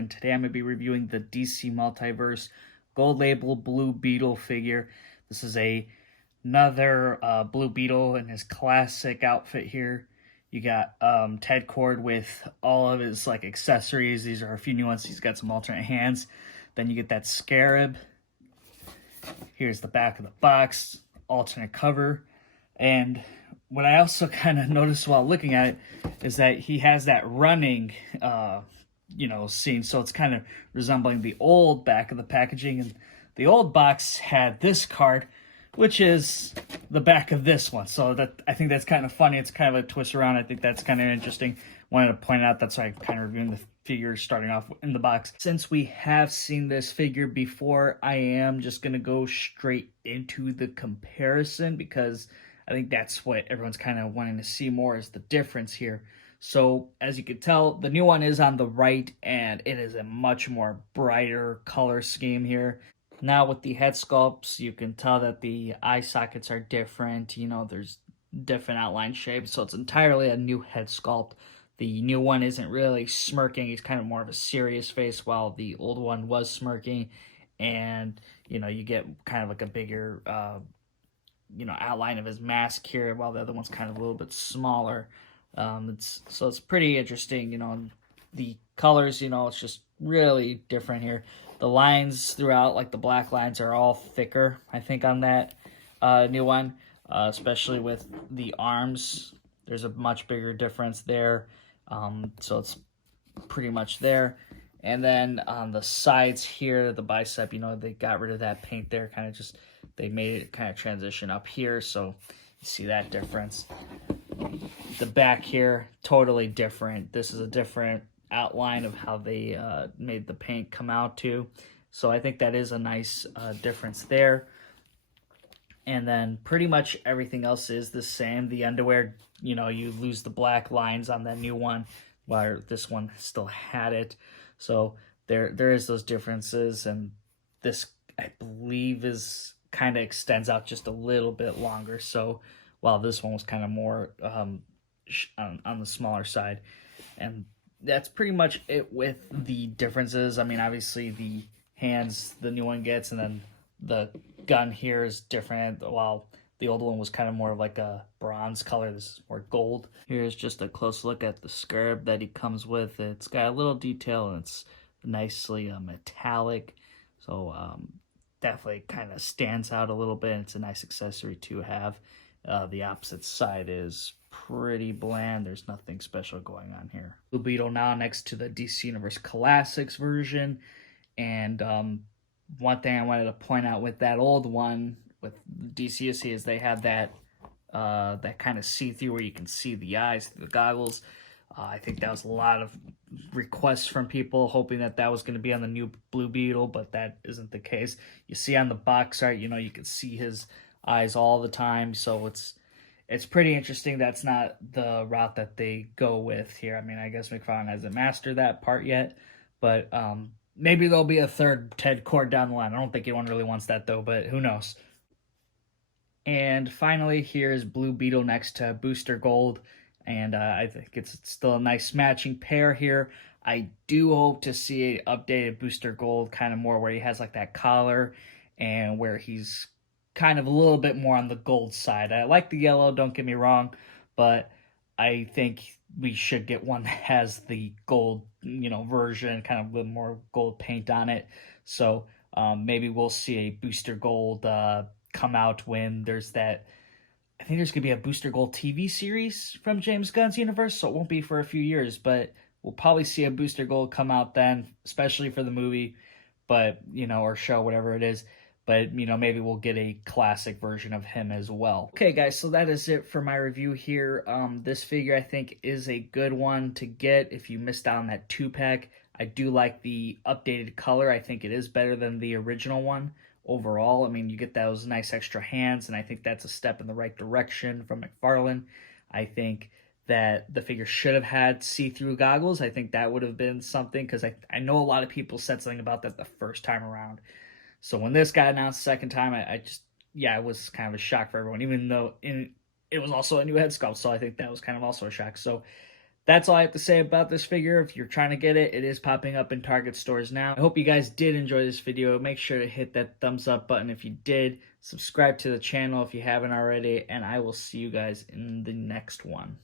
And today I'm going to be reviewing the DC Multiverse Gold Label Blue Beetle figure. This is another Blue Beetle in his classic outfit here. You got Ted Cord with all of his like accessories. These are a few new ones. He's got some alternate hands. Then you get that scarab. Here's the back of the box, alternate cover. And what I also kind of noticed while looking at it is that he has that running scene, so it's kind of resembling the old back of the packaging. And the old box had this card, which is the back of this one. So that, I think that's kind of funny. It's kind of a twist around. I think that's kind of interesting. Wanted to point out that's why I'm kind of reviewing the figure starting off in the box. Since we have seen this figure before, I am just going to go straight into the comparison because I think that's what everyone's kind of wanting to see more, is the difference here. So as you can tell, the new one is on the right, and it is a much more brighter color scheme here. Now with the head sculpts, you can tell that the eye sockets are different. You know, there's different outline shapes, so it's entirely a new head sculpt. The new one isn't really smirking. He's kind of more of a serious face, while the old one was smirking. And, you know, you get kind of like a bigger, outline of his mask here, while the other one's kind of a little bit smaller. It's pretty interesting, the colors, it's just really different here. The lines throughout, like the black lines, are all thicker, I think, on that new one, especially with the arms. There's a much bigger difference there, so it's pretty much there. And then on the sides here, the bicep, they got rid of that paint there, they made it kind of transition up here, so you see that difference. The back here, totally different. This is a different outline of how they made the paint come out too. So I think that is a nice difference there. And then pretty much everything else is the same. The underwear, you lose the black lines on that new one, while this one still had it. So there is those differences, and this, I believe, is kind of extends out just a little bit longer. So while this one was kind of more on the smaller side. And that's pretty much it with the differences. I mean, obviously the hands the new one gets, and then the gun here is different, while the old one was kind of more of like a bronze color. This is more gold. Here's just a close look at the scarab that he comes with. It's got a little detail, and it's nicely metallic, so definitely kind of stands out a little bit. It's a nice accessory to have. The opposite side is pretty bland. There's nothing special going on here. Blue Beetle now next to the DC Universe Classics version. And one thing I wanted to point out with that old one, with DCSC, is they had that kind of see-through where you can see the eyes through the goggles. I think that was a lot of requests from people hoping that that was going to be on the new Blue Beetle, but that isn't the case. You see on the box art, you can see his eyes all the time, so it's pretty interesting. That's not the route that they go with here. I mean, I guess McFarlane hasn't mastered that part yet, but maybe there'll be a third Ted Cord down the line. I don't think anyone really wants that though, but who knows. And finally, here's Blue Beetle next to Booster Gold, and I think it's still a nice matching pair here. I do hope to see an updated Booster Gold, kind of more where he has like that collar, and where he's kind of a little bit more on the gold side. I like the yellow, don't get me wrong, but I think we should get one that has the gold, version, kind of a little more gold paint on it. So maybe we'll see a Booster Gold come out when there's that. I think there's going to be a Booster Gold TV series from James Gunn's universe, so it won't be for a few years, but we'll probably see a Booster Gold come out then, especially for the movie, but, or show, whatever it is. But, maybe we'll get a classic version of him as well. Okay, guys, so that is it for my review here. This figure, I think, is a good one to get if you missed out on that 2-pack. I do like the updated color. I think it is better than the original one overall. I mean, you get those nice extra hands, and I think that's a step in the right direction from McFarlane. I think that the figure should have had see-through goggles. I think that would have been something, because I know a lot of people said something about that the first time around. So when this got announced the second time, it was kind of a shock for everyone, even though it was also a new head sculpt, so I think that was kind of also a shock. So That's all I have to say about this figure. If you're trying to get it, it is popping up in Target stores now. I hope you guys did enjoy this video. Make sure to hit that thumbs up button if you did. Subscribe to the channel if you haven't already, and I will see you guys in the next one.